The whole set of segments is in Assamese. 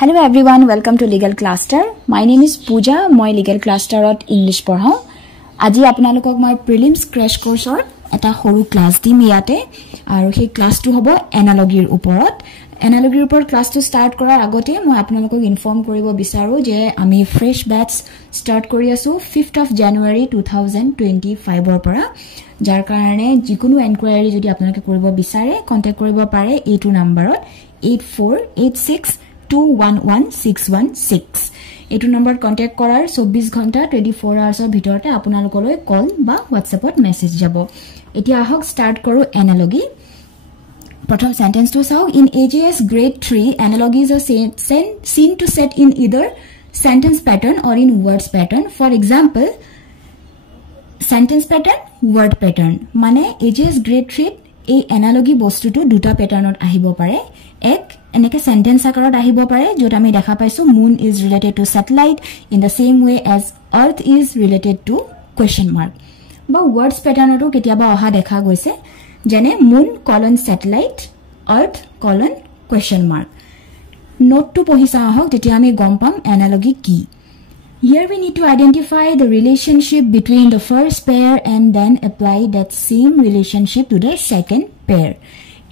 Hello everyone, welcome to Legal Cluster. My name is Pooja. Moi Legal Cluster at English পঢ়াও. আজি আপোনালোকক মই প্ৰিলিমছ ক্ৰেশ কোৰ্সৰ এটা সৰু ক্লাছ দিম ইয়াতে আৰু সেই ক্লাছটো হ'ব এনালজিৰ ওপৰত. এনালজিৰ ওপৰত ক্লাছটো ষ্টাৰ্ট কৰাৰ আগতে মই আপোনালোকক ইনফৰ্ম কৰিব বিচাৰো যে আমি ফ্ৰেশ ব্যাচ ষ্টাৰ্ট কৰি আছো 5th of January 2025 ৰ পৰা. যাৰ কাৰণে যিকোনো এনকুৱাৰী যদি আপোনালোকে কৰিব বিচাৰে কন্টাক্ট কৰিব পাৰে এইটো নম্বৰত 8486211616 এইটো নম্বৰ কন্টাক্ট কৰাৰ 24 ঘণ্টা 24 আৱাৰ্ছৰ ভিতৰতে আপোনালোকলৈ কল বা হোৱাটছএপত মেছেজ যাব. এতিয়া আহক ষ্টাৰ্ট কৰো এনালজি. প্ৰথম সেন্টেন্সটো চাও. In AJS grade 3 analogies are seen to set in either sentence pattern or in words pattern. For example, sentence pattern, word pattern. মানে AJS grade 3 এই analogy বস্তুটো দুটা প্যাটাৰ্ণত আহিব পাৰে. এক এনেকে সেন্টেন্স আকাৰত আহিব পাৰে যত আমি দেখা পাইছো moon is related to satellite in the same way as earth is related to question mark. বা words patternটো কেতিয়াবা অহা দেখা গৈছে যেনে moon colon satellite earth colon question mark. Note টু পঢ়িছা আহক তেতিয়া আমি গম পাম analogy কি. Here we need to identify the relationship between the first pair and then apply that same relationship to the second pair.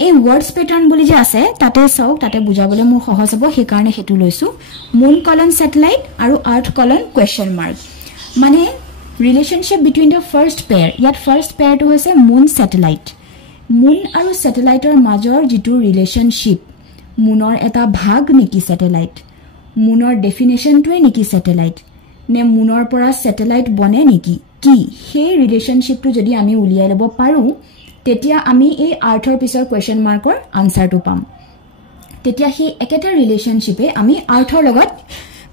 এই words pattern বুলি যে আছে তাতে চাও তাতে বুজাবলে মই সহজ হ'ব সেই কাৰণে হেতু লৈছো moon colon satellite আৰু earth colon question mark. মানে relationship between the first pair. ইয়াত first pair টো হৈছে moon satellite. moon আৰু satelliteৰ মাজৰ যেটো relationship moonৰ এটা ভাগ নেকি satellite. moonৰ definition টোৱে নেকি satellite. নে moonৰ পৰা satellite বনে নেকি কি সেই relationship টো যদি আমি উলিয়াই লব পাৰো তেতিয়া আমি এই আৰ্থৰ পিছৰ কোৱেশ্চন মাৰ্কৰ আনসাৰটো পাম. তেতিয়া সেই একেটা ৰিলেশনশিপে আমি আৰ্থৰ লগত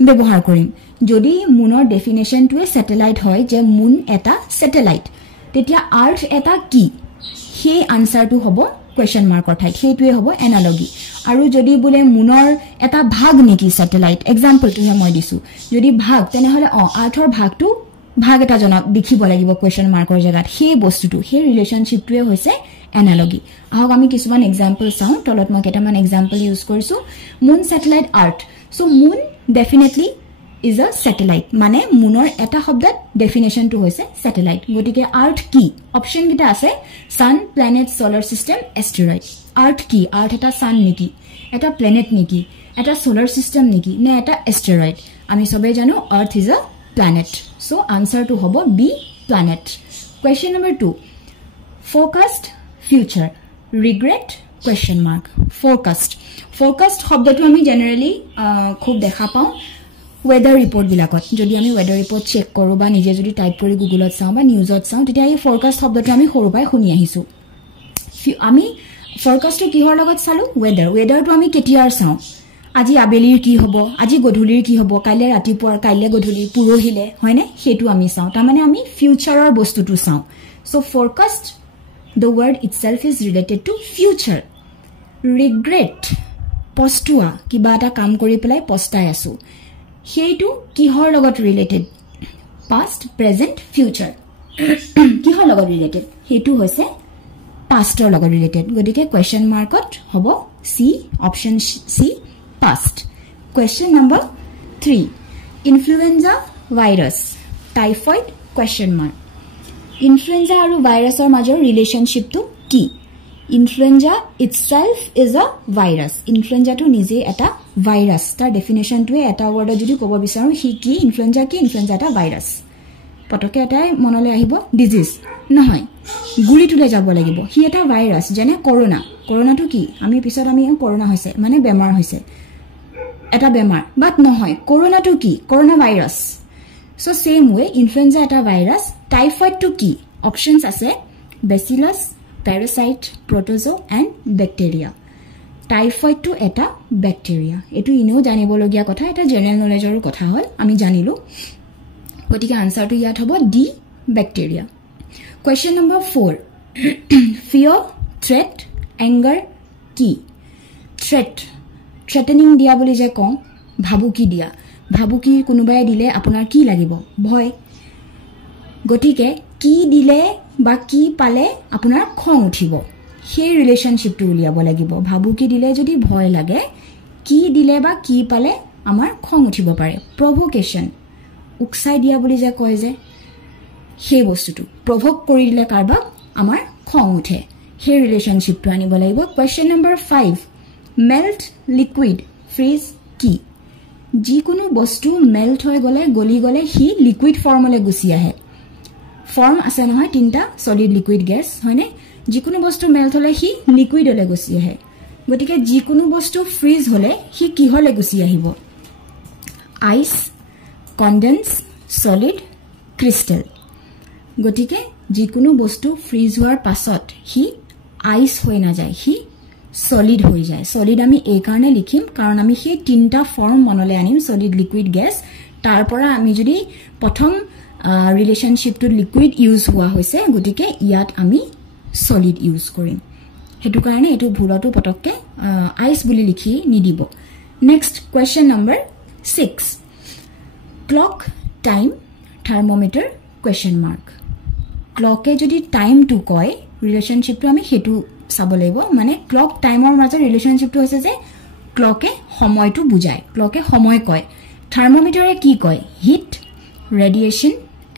ব্যৱহাৰ কৰিম. যদি মুনৰ ডেফিনেশনটোৱে স্যাটেলাইট হয় যে মুন এটা স্যাটেলাইট তেতিয়া আৰ্থ এটা কি সেই আনসাৰটো হ'ব কোৱেশ্চন মাৰ্কৰ ঠাইত সেইটোৱে হ'ব এনালজি. আৰু যদি বোলে মুনৰ এটা ভাগ নেকি স্যাটেলাইট এক্সাম্পলটোহে মই দিছো যদি ভাগ তেনেহলে আৰ্থৰ ভাগটো ভাগ এটা জনক দেখিব লাগিব কোৱেশ্চন মাৰ্কৰ জায়গাত সেই বস্তুটো সেই ৰিলেশনশিপটোৱে হৈছে এনালজি. আহক আমি কিছুমান এক্সাম্পল চাও. তলত মই কেইটামান এক্সাম্পল ইউজ কৰিছো. Moon satellite earth. So moon definitely is a satellite মানে মুনৰ এটা শব্দত ডেফিনেশনটো হৈছে স্যাটেলাইট. গতিকে আৰ্থ কি অপচন কিটা আছে সান প্ল্যানেট সোলাৰ সিস্টেম এস্টেৰয়েড. আৰ্থ কি আৰ্থ এটা সান নেকি এটা প্ল্যানেট নেকি এটা সোলাৰ সিস্টেম নেকি নে এটা এস্টেৰয়েড. আমি সবে জানো আৰ্থ is a planet. So answer to hobo B planet. Question number 2. Forecast future. Regret question mark. Forecast. Forecast শব্দটো আমি generally খুব দেখা পাও weather report বিলাকত. যদি আমি weather report check কৰো বা নিজে যদি টাইপ কৰি গুগলত চাও বা নিউজত চাও তেতিয়া এই forecast শব্দটো আমি সৰু পাই শুনি আহিছো. আমি forecastটো কিহৰ লগত চালো weatherটো আমি কেতিয়াৰ চাও আজি আবেলিৰ কি হ'ব আজি গধূলিৰ কি হ'ব কাইলে ৰাতিপুৱাৰ কাইলে গধূলি পুৰহিলে হয়নে হেতু আমি চাও তা মানে আমি ফিউচাৰৰ বস্তুটো চাও. So forecast the word itself is related to future. regret পস্তুৱা কিবা এটা কাম কৰি পেলাই পস্তাই আছো হেতু কিহৰ লগত ৰিলেটেড past present future কিহৰ লগত ৰিলেটেড হেতু হৈছে পাষ্টৰ লগত ৰিলেটেড. গতিকে কোৱেশ্চন মাৰ্কত হ'ব C option C past. Question number 3. Influenza virus typhoid question mark. Influenza aru virus or major relationship to ki. Influenza itself is a virus. Influenza to nije eta virus. Tar definition to eta word jodi kobo bisaru hi ki influenza eta virus. Potoke eta monole ahibo disease নহয় গুলি তুলে যাব লাগিব হি এটা ভাইৰাছ যেনে কৰোনা to কি আমি পিছত আমি কৰোনা হৈছে মানে বেমাৰ হৈছে এটা বেমাৰ বাট নহয় কৰোনা to কি corona virus. So same way influenza এটা ভাইৰাছ. টাইফয়েড to কি অপশনস আছে bacillus parasite protozoa and bacteria. Typhoid to এটা ব্যাকটেরিয়া এটো ইনেও জানিবলগিয়া কথা এটা জেনারেল নলেজৰ কথা হল আমি জানিলো. গতিকে আনসাৰটো ইয়াত হ'ব D bacteria. Question number 4. Fear, threat, anger, কি threatening দিয়া বুলি যে কম ভাবুকি দিয়া ভাবুকি কোনোবাই দিলে আপোনাৰ কি লাগিব ভয়. গতিকে কি দিলে বা কি পালে আপোনাৰ খং উঠিব সেই ৰিলেশনশিপটো উলিয়াব লাগিব. ভাবুকি দিলে যদি ভয় লাগে কি দিলে বা কি পালে আমাৰ খং উঠিব পাৰে প্ৰভোকেশন উকসাই দিয়া বুলি যে কয় যে সেই বস্তুটো প্ৰভোক কৰি দিলে কাৰবাক আমাৰ খং উঠে সেই ৰিলেশনশিপটো আনিব লাগিব question number 5 melt liquid fridge কি যিকোনো বস্তু মেল্ট হৈ গলে গলি গলে হি লিকুইড ফৰ্মলে গুছি আহে ফৰ্ম আছে নহয় তিনটা সলিড লিকুইড গ্যাস হয়নে যিকোনো বস্তু মেল্ট হলে হি লিকুইডলে গুছি আহে গতিকে যিকোনো বস্তু ফ্ৰিজ হলে হি কিহলে গুছি আহিব আইস কনডেন্স সলিড ক্ৰিস্টাল গতিকে যিকোনো বস্তু ফ্ৰিজ হোৱাৰ পাছত হি আইস হৈ না যায় হি সলিড হৈ যায় সলিড আমি এই কাৰণে লিখিম কাৰণ আমি সেই তিনটা ফৰ্ম মনলে আনিম সলিড লিকুইড গ্যাস তাৰ পৰা আমি যদি প্ৰথম ৰিলেশনশিপটো লিকুইড ইউজ হোৱা হৈছে গতিকে ইয়াত আমি সলিড ইউজ কৰিম হেতু কাৰণে এটো ভুলটো পটককে আইস বুলি লিখি নিদিব next question number 6 clock time thermometer question mark ক্লকে যদি টাইম টু কয় ৰিলেশনশিপটো আমি হেতু চাব লাগিব মানে ক্লক টাইমৰ মাজৰ ৰিলেশনশিপটো হৈছে যে ক্লকে সময়টো বুজায় ক্লকে সময় কয় থাৰ্মোমিটাৰে কি কয় হিট ৰেডিয়েশন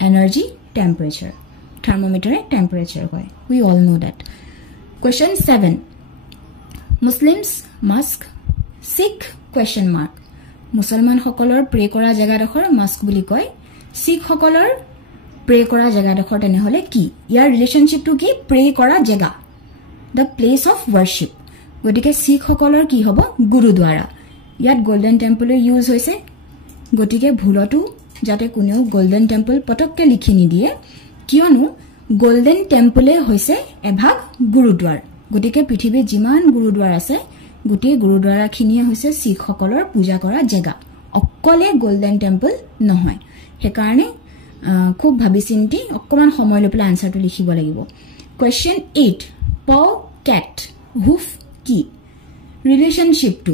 এনাৰ্জি টেম্পাৰেচাৰ থাৰ্মোমিটাৰে টেম্পাৰেচাৰ কয় we all know that question 7 muslims mosque sikh question mark মুছলমান সকলৰ প্ৰে কৰা জাগাডখৰ মস্ক বুলি কয় শিখ সকলৰ প্ৰে কৰা জাগাডখৰ তেনে হলে কি ইয়াৰ ৰিলেশনশিপটো কি প্ৰে কৰা জাগা the place of worship গতিকে শিখ সকলৰ কি হ'ব গুৰুদ্বাৰা ইয়াত গোল্ডেন টেম্পল ইউজ হৈছে গতিকে ভুলটো যাতে কোনেও গোল্ডেন টেম্পল পটককে লিখি নিদিয়ে কিয়নো গোল্ডেন টেম্পলে হৈছে এভাগ গুৰুদ্বাৰ গতিকে পৃথিৱীত যিমান গুৰুদ্বাৰ আছে গুটি গুৰুদ্বাৰা খিনিয়ে হৈছে শিখ সকলৰ পূজা কৰা জাগা অকলে গোল্ডেন টেম্পল নহয় হে কাৰণে খুব ভাবি চিন্তি অকমান সময় লৈ পেলাই আনসাৰটো লিখিব লাগিব কোৱেশ্চন 8 paw cat hoof কি ৰিলেশনশিপ টু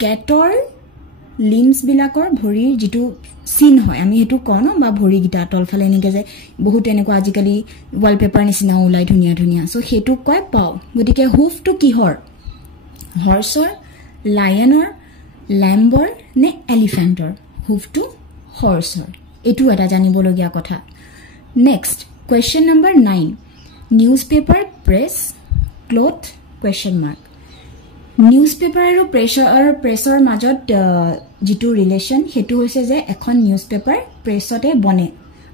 ক্যাটৰ লিম্বস বিলাকৰ ভৰিৰ যেটো সিন হয় আমি হেতু কোন বা ভৰি গিটা তলফালে নিকে যে বহুত এনেকুৱা আজিকালি ওয়ালপেপাৰ নিচিনা ওলাই ধুনিয়া ধুনিয়া সো হেতু কয় পাও গতিকে হুফ টু কিহৰ হৰ্সৰ লায়নৰ ল্যাম্বৰ নে এলিফেন্টৰ হুফ টু হৰ্সৰ এটু এটা জানিবলগীয়া কথা next question number 9 newspaper press cloth question mark newspaper আৰু প্ৰেছৰ মাজত যেটো ৰিলেশন হেতু হৈছে যে এখন নিউজপেপাৰ প্ৰেছতে বনে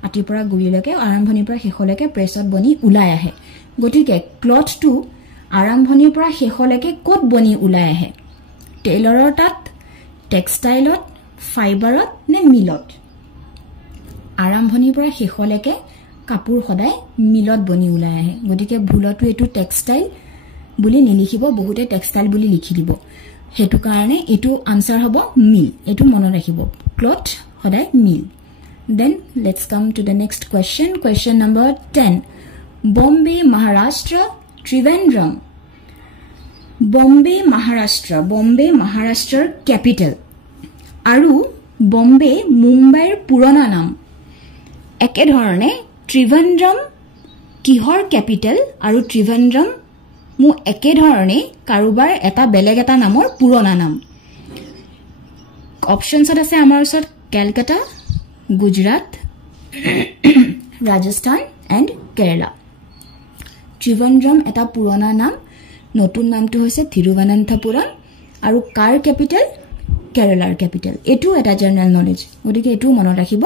আটিৰ পৰা গুৰিলৈকে আৰম্ভণিৰ পৰা শেষলৈকে প্ৰেছত বনি উলাই আহে গতিকে ক্লথ টু আৰম্ভণিৰ পৰা শেষলৈকে ক'ত বনি উলাই আহে টেইলৰৰ তাত টেক্সটাইলত ফাইবাৰত নে মিলত আৰম্ভণিৰ পৰা শেষলৈকে কাপোৰ সদায় মিলত বনি উলাই আহে গতিকে ভুলটো এটো টেক্সটাইল বুলি নিলিখিব বহুতে টেক্সটাইল বুলি লিখি দিব হেতু কাৰণে এটো আনসাৰ হ'ব মিল এটো মনত ৰাখিব ক্লথ সদায় মিল then let's come to the next question number 10 Bombay Maharashtra Trivandrum Bombay মহাৰাষ্ট্ৰৰ ক্যাপিটেল আৰু বম্বে মুম্বাইৰ পুৰণা নাম একে ধৰণে ত্ৰিভেন্দ্ৰম কিহৰ ক্যাপিটেল আৰু ত্ৰিভেন্দ্ৰম মু একে ধৰণে কাৰোবাৰ এটা বেলেগ এটা নামৰ পুৰণা নাম অপচনছত আছে আমাৰ ওচৰত কলকাতা গুজৰাট ৰাজস্থান এণ্ড কেৰালা ত্ৰিভেন্দ্ৰম এটা পুৰণা নাম নতুন নামটো হৈছে থিৰুৱনন্তপুৰম আৰু কাৰ ক্যাপিটেল কেৰালাৰ ক্যাপিটেল এটো এটা জেনাৰেল নলেজ গতিকে এটো মনত ৰাখিব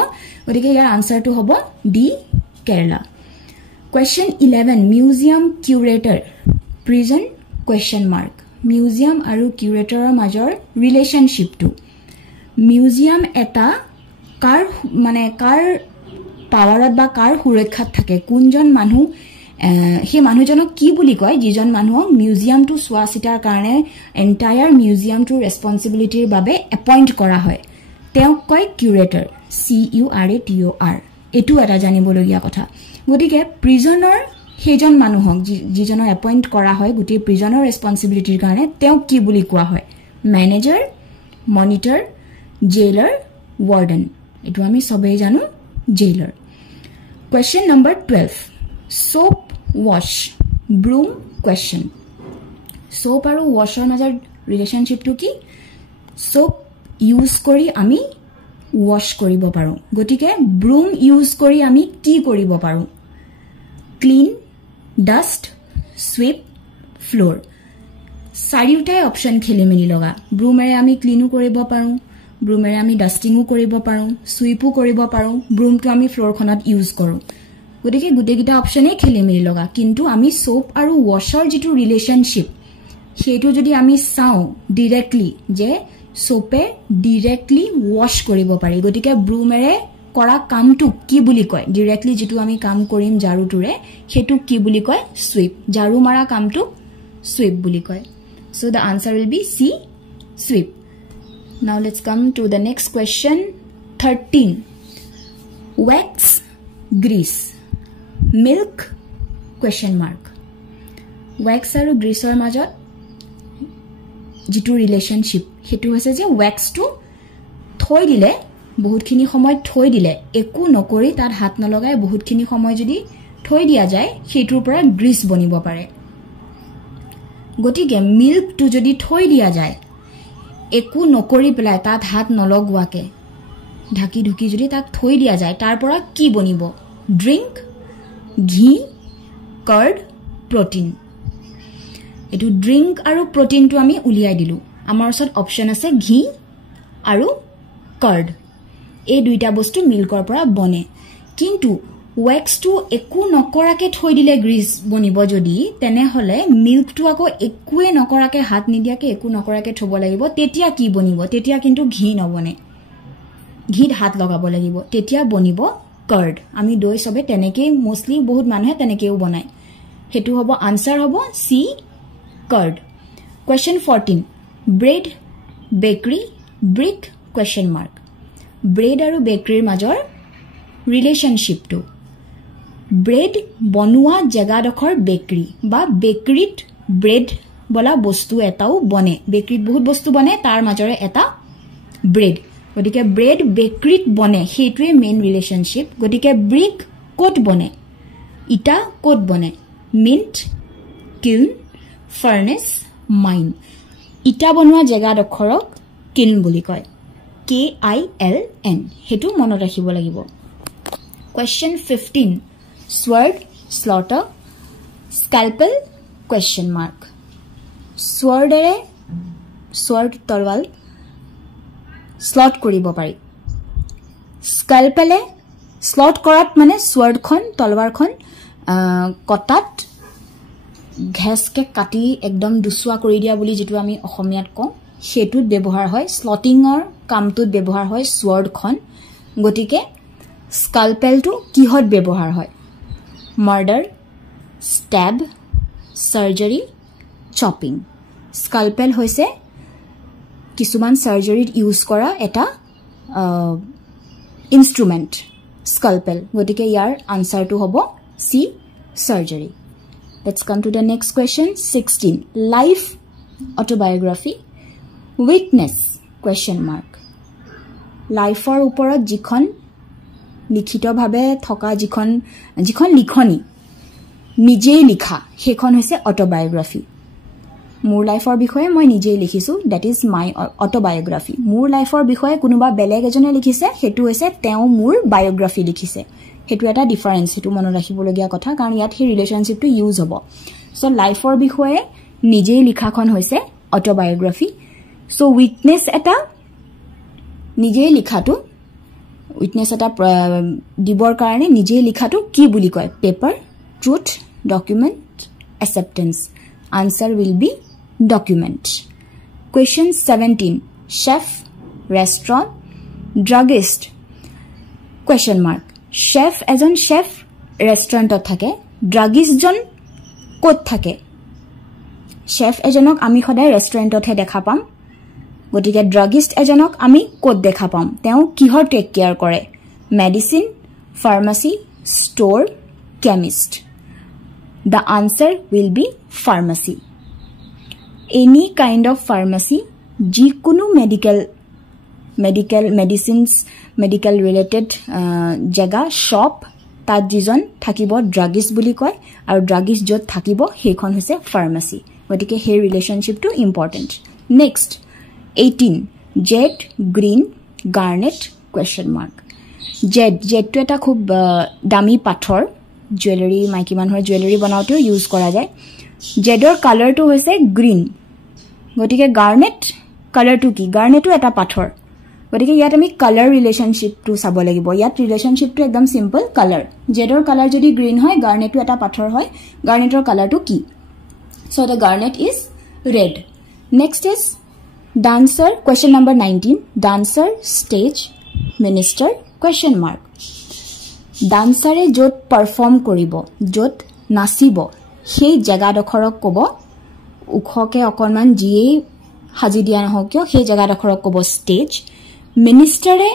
গতিকে ইয়াৰ আনসাৰটো হ'ব D Kerala question 11 museum curator prison question mark museum আৰু কিউৰেটৰৰ মাজৰ ৰিলেশনশিপটো মিউজিয়াম এটা কাৰ মানে কাৰ পাৱাৰত বা কাৰ সুৰক্ষাত থাকে কোনজন মানুহ হে মানুহজনক কি বুলি কয় যিজন মানুহক মিউজিয়ামটো চোৱা চিতাৰ কাৰণে এন্টায়াৰ মিউজিয়ামটো ৰেসপন্সিবিলিটিৰ বাবে এপইন্ট কৰা হয় তেওঁ কয় কিউৰেটৰ CURATOR এটো এটা জানিবলগীয়া কথা গতিকে প্ৰিজনৰ হেজন মানুহক যিজনৰ এপইন্ট কৰা হয় গুটি প্ৰিজনৰ ৰেসপন্সিবিলিটিৰ কাৰণে তেওঁ কি বুলি কোৱা হয় ম্যানেজাৰ মনিটৰ জেইলাৰ ওয়াৰ্ডেন এটো আমি সবেই জানো jailer question number 12 soap wash broom question soap আৰু ওয়াশৰ মাজৰ ৰিলেশনশিপটো কি সোপ ইউজ কৰি আমি ওয়াশ কৰিব পাৰো গটিকে ব্ৰুম ইউজ কৰি আমি কি কৰিব পাৰো ক্লিন ডাস্ট সুইপ ফ্লোৰ চাৰিটাই অপচন খেলি মেলি লগা ব্ৰুমেৰে আমি ক্লিনো কৰিব পাৰো ব্ৰুমেৰে আমি ডাস্টিংও কৰিব পাৰো সুইপও কৰিব পাৰো ব্ৰুমটো আমি ফ্লোৰখনত ইউজ কৰো গটিকে গুটেগিটা অপচনে খেলি মেলি লগা কিন্তু আমি সোপ আৰু ওয়াশৰ যেটো ৰিলেশনশিপ সেইটো যদি আমি চাও ডাইৰেক্টলি যে সোপে ডাইৰেক্টলি ওয়াশ কৰিব পাৰি গটিকে ব্ৰুমেৰে কৰা কামটো কি বুলি কয় ডাইৰেক্টলি যেটো আমি কাম কৰিম জাৰুটোৰে হেতু কি বুলি কয় সুইপ জাৰু মাৰা কামটো সুইপ বুলি কয় so the answer will be C sweep now let's come to the next question 13 wax grease milk question mark wax aru grease or majot jitu relationship hetu hoise je wax to thoi dile বহুত খিনি সময় থৈ দিলে একো নকৰি তাৰ হাত নলগায় বহুত খিনি সময় যদি থৈ দিয়া যায় হেতুৰ পৰা গ্ৰীস বনিব পাৰে গটিকে মিল্ক টু যদি থৈ দিয়া যায় একো নকৰি পেলাই তাত হাত নলগুৱাকে ঢাকি ঢুকি যদি তাক থৈ দিয়া যায় তাৰ পৰা কি বনিব ড্ৰিংক ঘি কাৰ্ড প্ৰটিন এটো ড্ৰিংক আৰু প্ৰটিনটো আমি উলিয়াই দিলু আমাৰ ওচৰত অপচন আছে ঘি আৰু কাৰ্ড এই দুইটা বস্তু মিল্কৰ পৰা বনে কিন্তু wax to একো নকৰাকে থৈ দিলে গ্ৰীস বনিব যদি তেনে হলে মিল্ক টু আকো একোৱে নকৰাকে হাত নিদিয়াকে একো নকৰাকে থব লাগিব তেতিয়া কি বনিব তেতিয়া কিন্তু ঘি নবনে ঘিত হাত লগাব লাগিব তেতিয়া বনিব কাৰ্ড আমি দৈ সবে তেনেকে মোস্টলি বহুত মানুহে তেনেকেও বনায় হেতু হ'ব আনসাৰ হ'ব সি card question 14 bread bakery brick question mark bread আৰু bakery মাজৰ relationship to bread বনোৱা জাগাডখৰ বেকাৰী বা বেকাৰীত bread বলা বস্তু এটাও বনে বেকাৰীত বহুত বস্তু বনে তাৰ মাজৰে এটা bread গটিকে bread বেকাৰীত বনে হেতুৱে মেইন ৰিলেশনশিপ গটিকে brick কোট বনে ইটা কোট বনে mint kiln furnace mine ইটা বনোৱা জাগাডখৰক kiln বুলি কয় KILN হেতু মনত ৰাখিব লাগিব question 15 sword slaughter scalpel question mark sword ere sword তৰৱাল স্লট কৰিব পাৰি স্কালপেলে স্লট কৰাত মানে sword খন তলৱাৰখন কটাত ঘেছকে কাটি একদম দুসুৱা কৰি দিয়া বুলি যেটো আমি অসমীয়াত কওঁ হেতুত ব্যৱহাৰ হয় স্লটিংৰ কামটোত ব্যৱহাৰ হয় sword খন গটিকে স্কালপেল টু কিহত ব্যৱহাৰ হয় murder stab surgery chopping scalpel hoise kisuman surgery use kora eta instrument scalpel gotike yar answer to hobo C surgery let's come to the next question 16 life autobiography witness question mark life or uporot jikhon লিখিত ভাবে থকা যিখন লিখনি নিজেই লিখা হেখন হৈছে অটোবায়োগ্ৰাফি মোৰ লাইফৰ বিষয়ে মই নিজেই লিখিছো দ্যাট ইজ মাই অটোবায়োগ্ৰাফি মোৰ লাইফৰ বিষয়ে কোনোবা বেলেগ এজনে লিখিছে হেতু হৈছে তেওঁ মোৰ বায়োগ্ৰাফি লিখিছে হেতু এটা ডিফাৰেন্স হেতু মনত ৰাখিবলগীয়া কথা কাৰণ ইয়াত হি ৰিলেশনশিপটো ইউজ হ'ব সো লাইফৰ বিষয়ে নিজেই লিখাখন হৈছে অটোবায়োগ্ৰাফি সো উইটনেস এটা নিজেই লিখাটো witness eta dibor karone nije likhatu ki buli koy paper truth document acceptance answer will be document question 17 chef restaurant druggist question mark chef ejon chef restaurant thake druggist jon kot thake chef ejonok ami khoday restaurant othe dekha pam গটিকে ড্ৰাগিষ্ট এজনক আমি কোড দেখা পাম তেওঁ কিহৰ টেক কেয়াৰ কৰে medicine pharmacy store chemist the answer will be pharmacy any kind of pharmacy jikunu medical medicines medical related jaga shop tat jijon thakibo druggist buli koy aru druggist jot thakibo hekhon hoise pharmacy gotike he relationship to important Next 18 jet, green, garnet question mark. Jet to eta khub dami pathor jewelry maiki manhor jewelry banaute use kora jay. Jet or color to hoise green. Gotike garnet color to ki garnet to eta pathor. Gotike yat ami color relationship to sabo lagibo. Yat relationship to ekdam simple color. Jet or color jodi green hoy, garnet to eta pathor hoy, garnet or color to ki. So the garnet is red. Next is dancer, question number 19. Dancer, stage, minister, question mark. Dancer e jot perform koribo, jot nasibo, সেই জায়গাডখৰক কব উখকে অকনমান জিয়ে হাজি দিয়া নহক কিয় সেই জায়গাডখৰক কব স্টেজ মিনিষ্টাৰে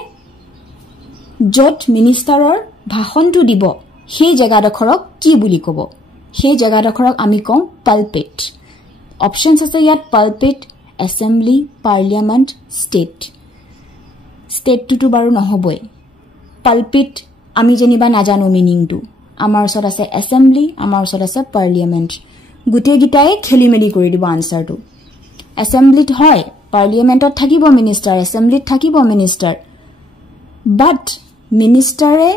যত মিনিষ্টাৰৰ ভাষণটো দিব সেই জায়গাডখৰক কি বুলি কব সেই জায়গাডখৰক আমি কম পালপিট অপশনস আছে ইয়াত পালপিট এসেম্বলি পাৰ্লিয়ামেন্ট ষ্টেট টু বাৰু নহবই পালপিট আমি জেনিবা নাজানো মিনিংটো আমাৰ ওচৰত আছে এসেম্বলি আমাৰ ওচৰত আছে পাৰ্লিয়ামেন্ট গুটে গিটাই খেলি মেলি কৰি দিব আনসাৰটো এসেম্বলিত হয় পাৰ্লিয়ামেন্টত থাকিব মিনিষ্টাৰ এসেম্বলিত থাকিব মিনিষ্টাৰ বাট মিনিষ্টাৰে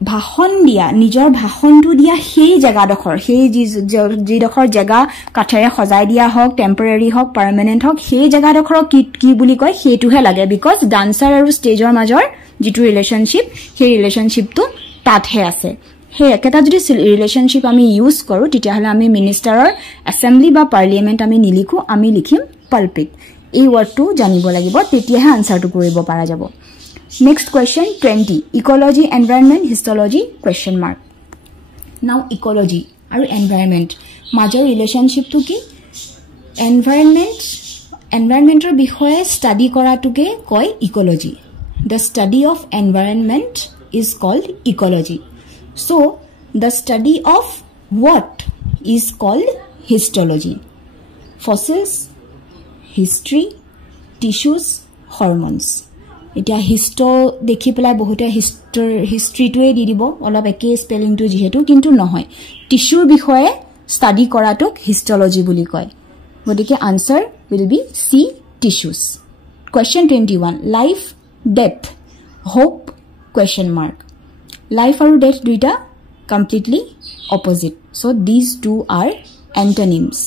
ভাষণ দিয়া নিজৰ ভাষণটো দিয়া সেই জায়গাডখৰ সেই যিডখৰ জায়গা কাঠেৰে সজাই দিয়া হওক টেম্পৰেৰী হওক পাৰ্মানেন্ট হওক সেই জায়গাডখৰ কি বুলি কয় সেইটোহে লাগে বিকজ ডান্সাৰ আৰু ষ্টেজৰ মাজৰ যিটো ৰিলেশনশিপ সেই ৰিলেশনশিপটো তাতহে আছে সেই একেটা যদি ৰিলেশনশিপ আমি ইউজ কৰো তেতিয়াহলে আমি মিনিষ্টাৰৰ এসেম্বলি বা পাৰ্লিয়ামেন্ট আমি নিলিখো আমি লিখিম পালপিট এই ওয়াৰ্ডটো জানিব লাগিব তেতিয়াহে আনসাৰটো কৰিব পৰা যাব Next question 20 ecology environment histology question mark now ecology আৰু environment major relationship to ki environmentor বিষয়ে study কৰাটোকে কয় ecology the study of environment is called ecology so the study of what is called histology fossils history tissues hormones এটা হিস্টো দেখি পেলাই বহুতে হিস্ট্ৰিটোৱে দি দিব অলপ একে স্পেলিংটো যেহেতু কিন্তু নহয় টিস্যুৰ বিষয়ে স্টাডি কৰাটোক হিস্টোলজি বুলি কয় গতিকে answer will be C tissues question 21 life death hope question mark life আৰু death দুইটা completely opposite so these two are antonyms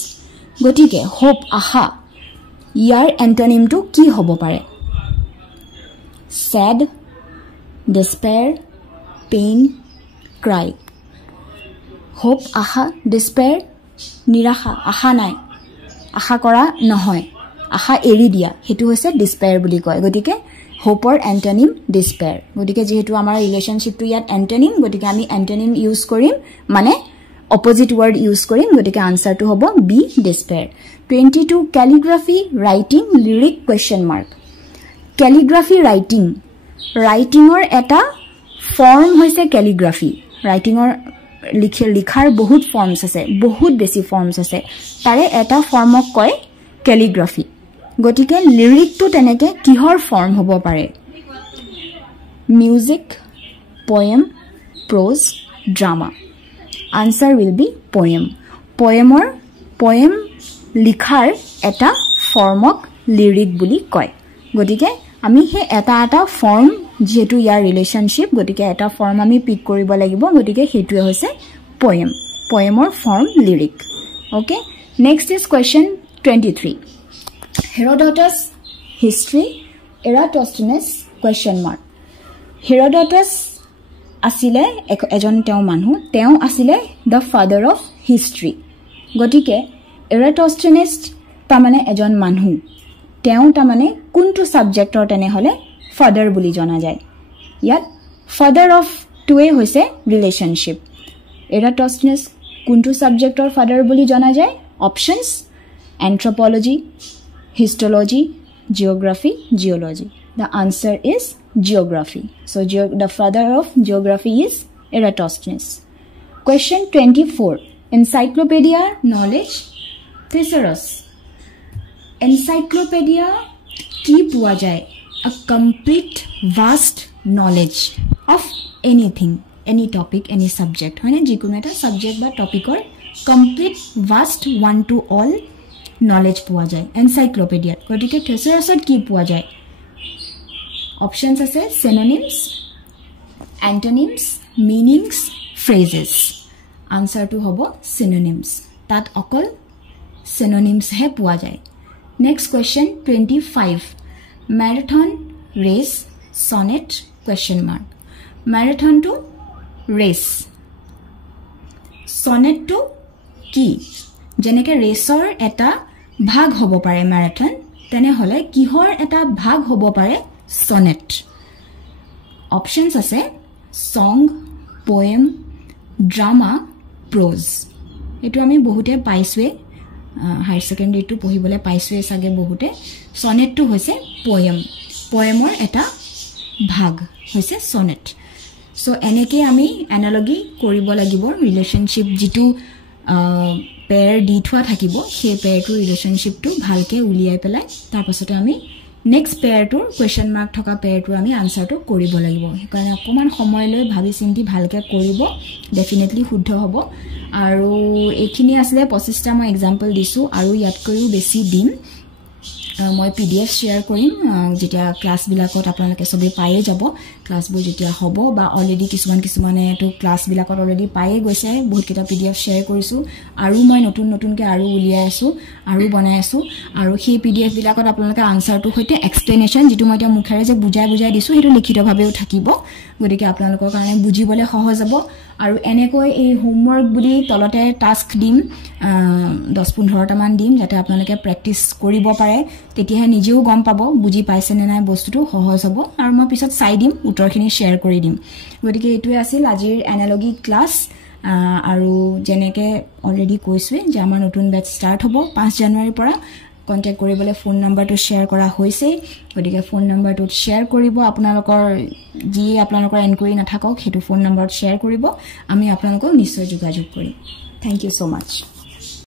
গতিকে hope আশা ইয়াৰ এন্টোনিমটো কি হ'ব পাৰে sad despair pain cry hope aha despair nirasha aha nai aha kora nohoy aha eri dia hetu hoise despair buli koy gotike hope or antonym despair gotike jehetu amar relationship to yat antonym gotike ami antonym use korim mane opposite word use korim gotike answer to hobo b despair 22 calligraphy writing lyric question mark calligraphy writing or eta form hoise calligraphy writing or likhar bahut forms ase bahut besi forms ase tare eta form ok koy calligraphy gotike lyric to teneke kihor form hobo pare music poem prose drama answer will be poem poem likhar eta form ok lyric buli koy গটিকে আমি হে এটা ফর্ম যেহেতু ইয়াৰ ৰিলেশনশিপ গটিকে এটা ফৰ্ম আমি পিক কৰিব লাগিব গটিকে হেতুৱে হৈছে poemৰ form lyric okay next is question 23 Herodotus history Eratosthenes question mark Herodotus আসিলে এজন তেও মানুহ তেও আসিলে দ্য ফাদাৰ অফ হিষ্ট্ৰী গটিকে এৰাটোস্থেনেছ তামানে এজন মানুহ তেও তামানে কোনটো সাবজেক্টৰ তেনে হলে ফাদাৰ বুলি জনা যায় ইয়াত ফাদাৰ অফ টুৱে হৈছে ৰিলেশনশিপ এৰাটোস্থেনেছ কোনটো সাবজেক্টৰ ফাদাৰ বুলি জনা যায় options anthropology histology geography geology the answer is geography so the father of geography is Eratosthenes question 24 encyclopedia knowledge thesaurus encyclopedia ki puwa jay a complete vast knowledge of anything any topic any subject hoine jikono eta subject ba topic or complete vast one to all knowledge পোৱা যায় এনসাইক্লোপিডিয়াত গতিকে থেসাৰাছত কি পোৱা যায় অপশনস আছে synonyms antonyms meanings phrases answer টু হ'ব সিনোনিমস তাত অকল সিনোনিমস হে পোৱা যায় next question 25 marathon race sonnet question mark marathon to race sonnet to কি যেনেকে ৰেসৰ এটা ভাগ হ'ব পাৰে ম্যাৰাথন তেনে হলে কিহৰ এটা ভাগ হ'ব পাৰে sonnet options আছে song poem drama prose এটো আমি বহুতে পাইছোৱে হায়াৰ সেকেন্ডাৰী টু পঢ়িবলে পাইছোৱে সাগে বহুতে sonnet টু হৈছে poemৰ এটা ভাগ হৈছে sonnet সো এনেকে আমি অ্যানালজি কৰিব লাগিব ৰিলেশনশিপ যেটো পেয়াৰ দি থোৱা থাকিব সেই পেয়াৰটো ৰিলেশনশিপটো ভালকে উলিয়াই পেলাই তাৰ পাছতে আমি নেক্সট পেয়াৰটোৰ কোৱেশ্চন মাৰ্ক থকা পেয়াৰটো আমি আনসাৰটো কৰিব লাগিব কাৰণ অকমান সময় লৈ ভাবি চিন্তি ভালকে কৰিব ডেফিনেটলি শুদ্ধ হ'ব আৰু এখিনি আসলে 25টা মই एग्जांपल দিছো আৰু ইয়াত কৰিও বেছি দিম মই পিডিএফ শেয়াৰ কৰিম যেতিয়া ক্লাস বিলাকত আপোনালোকে সবে পায়ে যাব ক্লাসবোৰ যেতিয়া হ'ব বা অলৰেডি কিছুমানে তো ক্লাস বিলাকত অলৰেডি পায়ে গৈছে বহুত কিটা পিডিএফ শেয়াৰ কৰিছো আৰু মই নতুনকে আৰু উলিয়াই আছো আৰু বনাই আছো আৰু সেই পিডিএফ বিলাকত আপোনালোকে আনসাৰটো হৈতে এক্সপ্লেনেশন যেটো মই এতিয়া মুখেৰে যে বুজাই দিছো হেটো লিখিতভাৱেও থাকিব গতিকে আপোনালোকৰ কাৰণে বুজিবলৈ সহজ হ'ব আৰু এনেকৈ এই হোমৱৰ্ক বুলি তলতে টাস্ক দিম 10-15টা মান দিম যাতে আপোনালোকে প্ৰেক্টিস কৰিব পাৰে তেতিয়াহে নিজেও গম পাব বুজি পাইছে নে নাই বস্তুটো সহজ হ'ব আৰু মই পিছত চাই দিম উত্তৰখিনি শেয়াৰ কৰি দিম গতিকে এটোৱে আছিল আজিৰ এনালজি ক্লাস আৰু যেনেকে অলৰেডি কৈছোৱে যে আমাৰ নতুন বেচ ষ্টাৰ্ট হ'ব 5 জানুৱাৰীৰ পৰা কন্টাক্ট কৰিবলৈ ফোন নাম্বাৰটো শেয়াৰ কৰা হৈছে গতিকে ফোন নাম্বাৰটো শেয়াৰ কৰিব আপোনালোকৰ যি আপোনালোকৰ এনকুৱাৰী নাথাকক হেতু ফোন নাম্বাৰত শেয়াৰ কৰিব আমি আপোনালোকক নিশ্চয় যোগাযোগ কৰিম থ্যাংক ইউ সো মাচ